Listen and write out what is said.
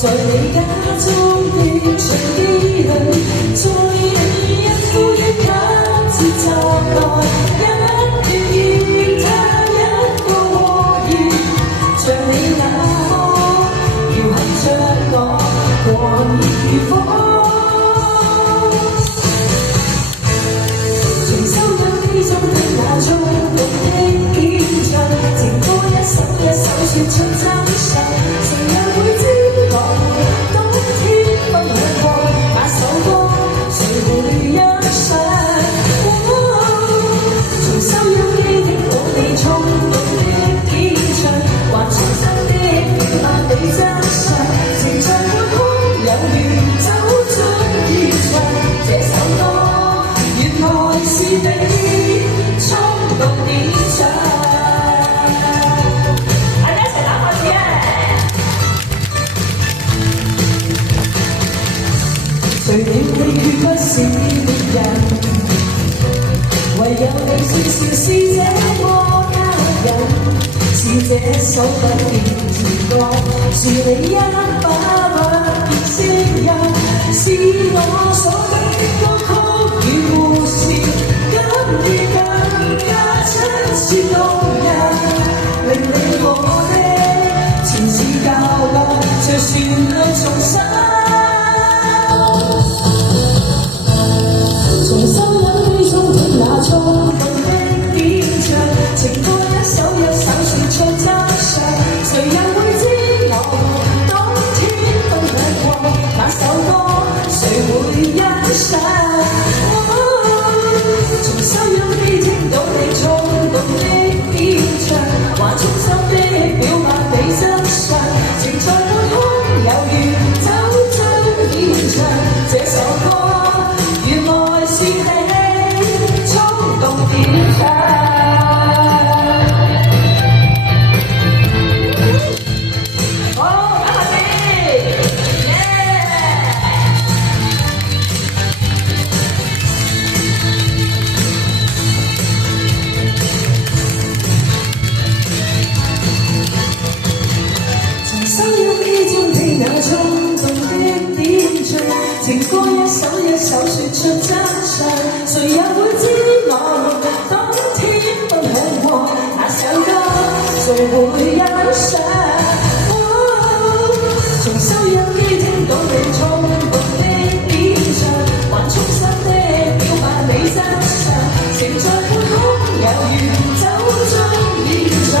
在你家中的長機裏，在你一呼一吸節奏內，一段吉他一個和弦，像你那麼搖撼着我，狂熱如火。重修養機中的那衝動的演唱，情歌一首一首說出真相，誰又會知我冬天分享過那首歌，誰會欣賞？重修養機聽到你衝動的演唱，還重新的表達你真相，情在半空有緣走進現場，這首歌原來是你衝動點唱。誰料你決不是別人，唯有你説笑是這麼吸引，是這首不變情歌，是你一把不變聲音，是我所等的歌曲與故事，今夜更加親切動人，令你我的前世交流，隨旋律重生。重修養機中的那衝動的演唱，情歌一首一首說出真相，誰又會知我冬天分享過那首歌，誰會欣賞？重修養機聽到你衝動的演唱，還衷心的表達你真相，情在半空有緣走進現場，這首歌原來是你衝動點唱。好，打下先，重修養機中的那衝動的演唱，情歌一首一首說出真相，誰又會知我冬天分享過那首歌，誰會欣賞？重修養機聽到你衝動的演唱，還衷心的表達你真相，情在半空有緣走進現場。